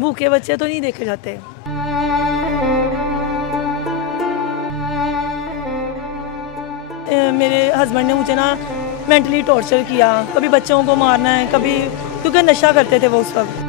भूखे बच्चे तो नहीं देखे जाते। मेरे हस्बैंड ने मुझे ना मेंटली टॉर्चर किया, कभी बच्चों को मारना है, कभी, क्योंकि नशा करते थे वो उस वक्त।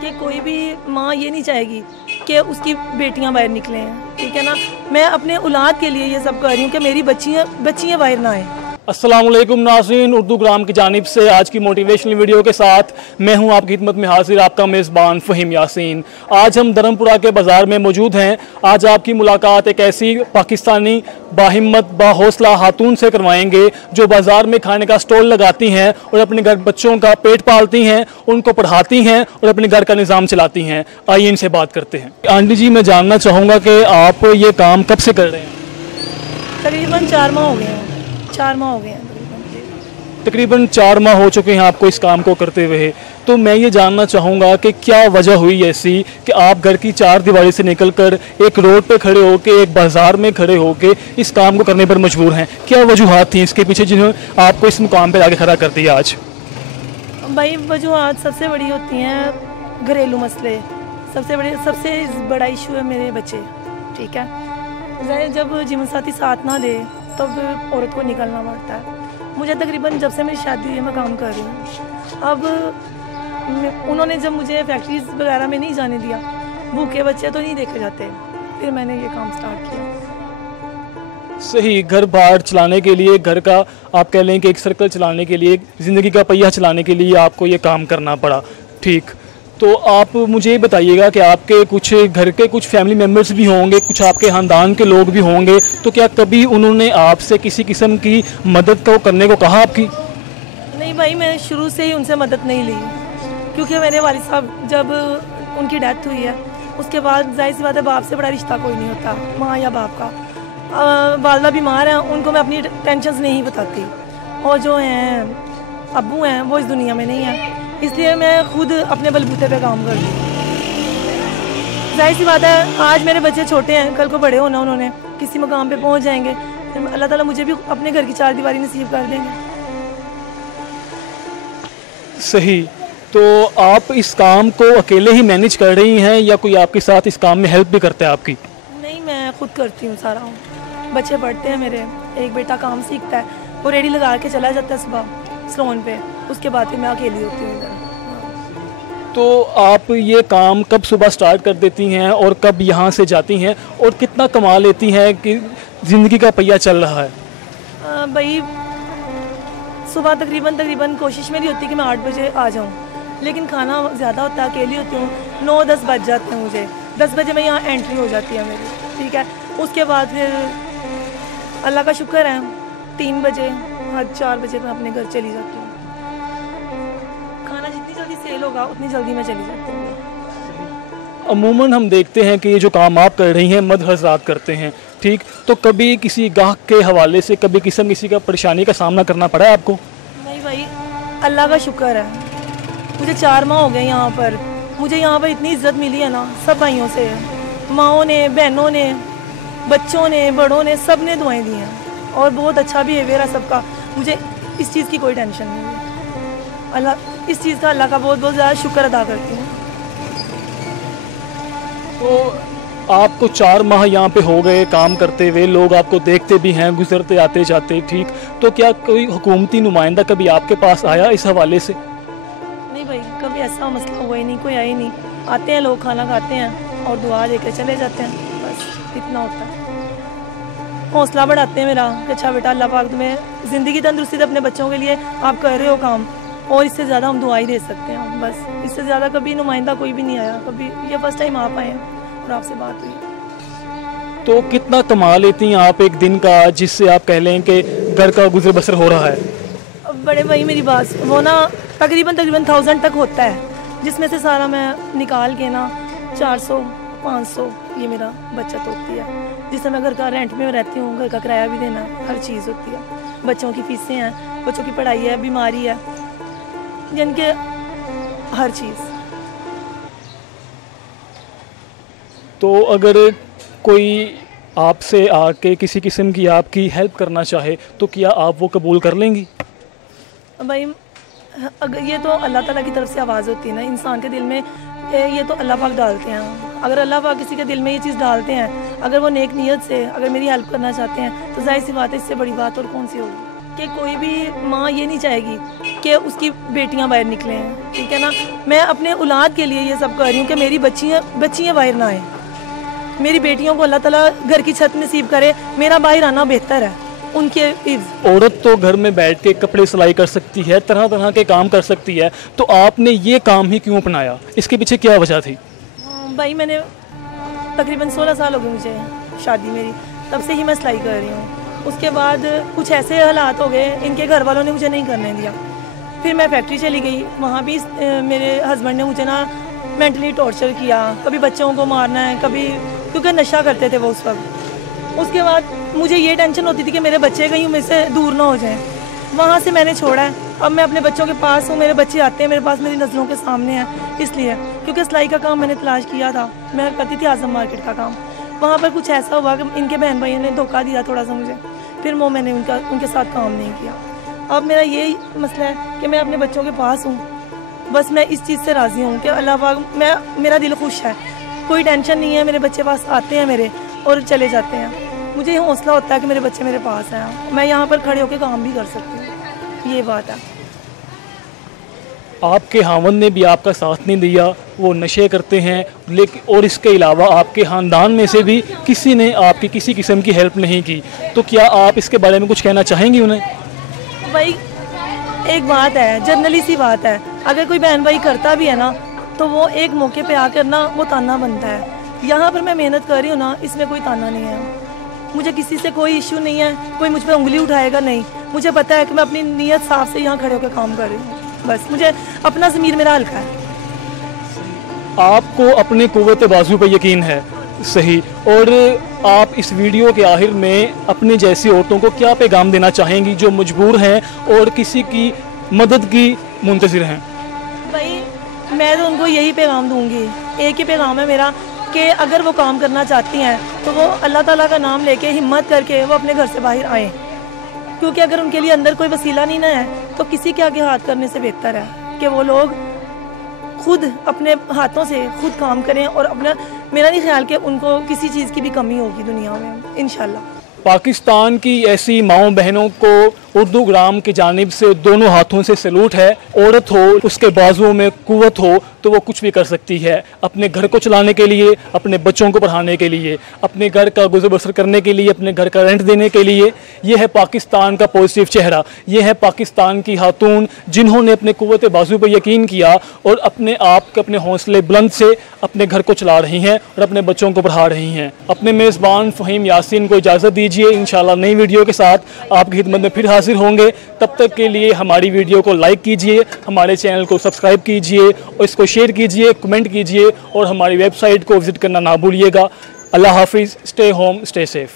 कि कोई भी माँ ये नहीं चाहेगी कि उसकी बेटियां बाहर निकलें, ठीक है ना। मैं अपने औलाद के लिए ये सब कर रही हूँ कि मेरी बच्चियां बाहर ना आए। अस्सलाम वालेकुम नाज़रीन, उर्दू ग्राम की जानिब से आज की मोटिवेशनल वीडियो के साथ मैं हूं आपकी खिदमत में हाजिर, आपका मेज़बान फ़हीम यासीन। आज हम धर्मपुरा के बाज़ार में मौजूद हैं। आज आपकी मुलाकात एक ऐसी पाकिस्तानी बाहिम्मत बाहौसला खातून से करवाएंगे जो बाज़ार में खाने का स्टॉल लगाती हैं और अपने घर बच्चों का पेट पालती हैं, उनको पढ़ाती हैं और अपने घर का निज़ाम चलाती हैं। आइए इनसे बात करते हैं। आंटी जी, मैं जानना चाहूँगा कि आप ये काम कब से कर रहे हैं? तकरीबन 4 माह हो गए हैं। 4 माह हो गए हैं तकरीबन 4 माह हो चुके हैं आपको इस काम को करते हुए। तो मैं ये जानना चाहूँगा कि क्या वजह हुई ऐसी कि आप घर की 4 दीवारी से निकलकर एक रोड पे खड़े होकर, एक बाज़ार में खड़े होकर इस काम को करने पर मजबूर हैं? क्या वजूहात थी इसके पीछे जिन्होंने आपको इस मुकाम पर आगे खड़ा कर दिया आज? भाई, वजूहात सबसे बड़ी होती हैं घरेलू मसले। सबसे बड़ा इशू है मेरे बच्चे, ठीक है। जब जीवन साथी साथ ना दे तब औरत को निकलना पड़ता है। मुझे तकरीबन जब से मेरी शादी हुई है मैं काम कर रही हूँ। अब उन्होंने जब मुझे फैक्ट्रीज वगैरह में नहीं जाने दिया, भूखे बच्चे तो नहीं देखे जाते, फिर मैंने ये काम स्टार्ट किया। सही, घर बार चलाने के लिए, घर का आप कह लें कि एक सर्कल चलाने के लिए, ज़िंदगी का पहिया चलाने के लिए आपको ये काम करना पड़ा, ठीक। तो आप मुझे बताइएगा कि आपके कुछ घर के कुछ फैमिली मेम्बर्स भी होंगे, कुछ आपके ख़ानदान के लोग भी होंगे, तो क्या कभी उन्होंने आपसे किसी किस्म की मदद को करने को कहा आपकी? नहीं भाई, मैं शुरू से ही उनसे मदद नहीं ली, क्योंकि मेरे वालिद साहब जब उनकी डेथ हुई है उसके बाद जाहिर सी बात है बाप से बड़ा रिश्ता कोई नहीं होता, माँ या बाप का। वालदा बीमार हैं, उनको मैं अपनी टेंशन नहीं बताती, और जो हैं अब्बू हैं वो इस दुनिया में नहीं है, इसलिए मैं खुद अपने बलबूते पे काम करती हूँ। जाहिर सी बात है आज मेरे बच्चे छोटे हैं, कल को बड़े होना, उन्होंने किसी मुकाम पे पहुँच जाएंगे, अल्लाह ताला मुझे भी अपने घर की 4 दीवारी नसीब कर देंगे। सही। तो आप इस काम को अकेले ही मैनेज कर रही हैं या कोई आपके साथ इस काम में हेल्प भी करता है आपकी? नहीं, मैं खुद करती हूँ सारा। बच्चे पढ़ते हैं मेरे, एक बेटा काम सीखता है, वो रेडी लगा के चला जाता है सुबह सलोन पे, उसके बाद फिर मैं अकेली होती हूँ इधर। तो आप ये काम कब सुबह स्टार्ट कर देती हैं और कब यहाँ से जाती हैं और कितना कमा लेती हैं कि ज़िंदगी का पहिया चल रहा है? भाई, सुबह तकरीबन कोशिश मेरी होती है कि मैं 8 बजे आ जाऊँ, लेकिन खाना ज़्यादा होता है, अकेली होती हूँ, 9-10 बज जाते हैं मुझे। 10 बजे मैं यहाँ एंट्री हो जाती है मेरी, ठीक है। उसके बाद फिर अल्लाह का शुक्र है 3 बजे, हद 4 बजे मैं अपने घर चली जाती हूँ। खाना जितनी जल्दी सेल होगा उतनी जल्दी मैं चली जाती हूँ। अमूमन हम देखते हैं कि ये जो काम आप कर रही हैं मर्द हज़रात करते हैं, ठीक। तो कभी किसी गाहक के हवाले से कभी किसी का परेशानी का सामना करना पड़ा है आपको? नहीं भाई, अल्लाह का शुक्र है, मुझे 4 माह हो गए यहाँ पर। मुझे यहाँ पर इतनी इज्जत मिली है ना सब भाइयों से, माँओं ने, बहनों ने, बच्चों ने, बड़ों ने, सब ने दुआएं दी हैं, और बहुत अच्छा बिहेवियर है सबका। मुझे इस चीज़ की कोई टेंशन नहीं है। इस चीज़ का अल्लाह का बहुत बहुत ज़्यादा शुक्र अदा करती हूँ। तो आपको 4 माह यहाँ पे हो गए काम करते हुए, लोग आपको देखते भी हैं, गुजरते आते जाते, ठीक। तो क्या कोई हुकूमती नुमाइंदा कभी आपके पास आया इस हवाले से? नहीं भाई, कभी ऐसा मसला हुआ ही नहीं, कोई आया ही नहीं। आते हैं लोग, खाना खाते हैं और दुआ देकर चले जाते हैं, बस इतना होता है। हौसला बढ़ाते हैं मेरा कि अच्छा बेटा, अल्लाह पाक तुम्हें ज़िंदगी तंदुरुस्ती दे, अपने बच्चों के लिए आप कर रहे हो काम, और इससे ज़्यादा हम दुआ ही दे सकते हैं, बस इससे ज़्यादा कभी नुमाइंदा कोई भी नहीं आया कभी। ये फर्स्ट टाइम आप आए हैं और आपसे बात हुई। तो कितना कमा लेती हैं आप एक दिन का, जिससे आप कह लें कि घर का गुजर बसर हो रहा है? अब बड़े भाई मेरी बात, वो ना तकरीबन 1000 तक होता है, जिसमें से सारा मैं निकाल के ना 400-500 ये मेरा बचत होती है, जिससे मैं घर का रेंट में रहती हूँ, घर का किराया भी देना, हर चीज़ होती है, बच्चों की फीसें हैं, बच्चों की पढ़ाई है, बीमारी है, जिनके हर चीज़। तो अगर कोई आपसे आके किसी किस्म की आपकी हेल्प करना चाहे तो क्या आप वो कबूल कर लेंगी? भाई अगर ये तो अल्लाह ताला की तरफ से आवाज़ होती है ना, इंसान के दिल में ये तो अल्लाह पाक डालते हैं। अगर अल्लाह पाक किसी के दिल में ये चीज़ डालते हैं, अगर वो नेक नीयत से अगर मेरी हेल्प करना चाहते हैं, तो जाहिर सी बात है इससे बड़ी बात और कौन सी होगी कि कोई भी माँ ये नहीं चाहेगी कि उसकी बेटियाँ बाहर निकलें, ठीक है ना। मैं अपने औलाद के लिए ये सब कर रही हूँ कि मेरी बच्चियाँ बाहर ना आएँ, मेरी बेटियों को अल्लाह ताला घर की छत नसीब करे, मेरा बाहर आना बेहतर है उनके। औरत तो घर में बैठ के कपड़े सिलाई कर सकती है, तरह तरह के काम कर सकती है, तो आपने ये काम ही क्यों अपनाया? इसके पीछे क्या वजह थी? भाई मैंने तकरीबन 16 साल हो गए मुझे शादी मेरी, तब से ही मैं सिलाई कर रही हूँ। उसके बाद कुछ ऐसे हालात हो गए, इनके घर वालों ने मुझे नहीं करने दिया। फिर मैं फैक्ट्री चली गई, वहाँ भी मेरे हस्बैंड ने मुझे ना मेंटली टॉर्चर किया, कभी बच्चों को मारना है, कभी, क्योंकि नशा करते थे वो उस वक्त। उसके बाद मुझे ये टेंशन होती थी कि मेरे बच्चे कहीं मेरे से दूर ना हो जाएं। वहाँ से मैंने छोड़ा है, अब मैं अपने बच्चों के पास हूँ, मेरे बच्चे आते हैं मेरे पास, मेरी नज़रों के सामने हैं, इसलिए क्योंकि सिलाई का काम मैंने तलाश किया था, मैं करती थी आज़म मार्केट का काम। वहाँ पर कुछ ऐसा हुआ कि इनके बहन भाइयों ने धोखा दिया थोड़ा सा मुझे, फिर वो मैंने उनके साथ काम नहीं किया। अब मेरा यही मसला है कि मैं अपने बच्चों के पास हूँ, बस मैं इस चीज़ से राज़ी हूँ कि अल्लाह पाक, मेरा दिल खुश है, कोई टेंशन नहीं है। मेरे बच्चे पास आते हैं मेरे और चले जाते हैं, मुझे ये हौसला होता है कि मेरे बच्चे मेरे पास हैं, मैं यहाँ पर खड़े होकर काम भी कर सकती हूँ, ये बात है। आपके हावन ने भी आपका साथ नहीं दिया, वो नशे करते हैं, लेकिन और इसके अलावा आपके ख़ानदान में से भी किसी ने आपकी किसी किस्म की हेल्प नहीं की, तो क्या आप इसके बारे में कुछ कहना चाहेंगी उन्हें? भाई एक बात है, जनरली सी बात है, अगर कोई बहन भाई करता भी है ना, तो वो एक मौके पे आकर ना वो ताना बनता है। यहाँ पर मैं मेहनत कर रही हूँ ना, इसमें कोई ताना नहीं है, मुझे किसी से कोई इशू नहीं है, कोई मुझ पर उंगली उठाएगा नहीं। मुझे पता है कि मैं अपनी नीयत साफ से यहाँ खड़े होकर काम कर रही हूँ, बस मुझे अपना ज़मीर मेरा हल्का है। आपको अपने कुव्वत बाजू पर यकीन है, सही। और आप इस वीडियो के आखिर में अपने जैसी औरतों को क्या पैगाम देना चाहेंगी जो मजबूर हैं और किसी की मदद की मुंतज़िर हैं? भाई मैं तो उनको यही पैगाम दूंगी, एक ही पैगाम है मेरा कि अगर वो काम करना चाहती हैं तो वो अल्लाह ताला का नाम लेके हिम्मत करके वो अपने घर से बाहर आएँ, क्योंकि अगर उनके लिए अंदर कोई वसीला नहीं ना है तो किसी के आगे हाथ करने से बेहतर है कि वो लोग खुद अपने हाथों से खुद काम करें। और अपना, मेरा नहीं ख्याल कि उनको किसी चीज़ की भी कमी होगी दुनिया में, इंशाल्लाह। पाकिस्तान की ऐसी माओ बहनों को उर्दू ग्राम की जानिब से दोनों हाथों से सैल्यूट है। औरत हो, उसके बाजुओं में कुव्वत हो तो वो कुछ भी कर सकती है, अपने घर को चलाने के लिए, अपने बच्चों को पढ़ाने के लिए, अपने घर का गुजर बसर करने के लिए, अपने घर का रेंट देने के लिए। ये है पाकिस्तान का पॉजिटिव चेहरा, ये है पाकिस्तान की खातून जिन्होंने अपने कुव्वत बाजू पर यकीन किया और अपने आप के अपने हौसले बुलंद से अपने घर को चला रही हैं और अपने बच्चों को पढ़ा रही हैं। अपने मेज़बान फ़हीम यासीन को इजाज़त दीजिए, इंशाल्लाह नई वीडियो के साथ आपकी खिदमत में फिर हाजिर होंगे। तब तक के लिए हमारी वीडियो को लाइक कीजिए, हमारे चैनल को सब्सक्राइब कीजिए और इसको शेयर कीजिए, कमेंट कीजिए और हमारी वेबसाइट को विज़िट करना ना भूलिएगा। अल्लाह हाफिज़, स्टे होम, स्टे सेफ़।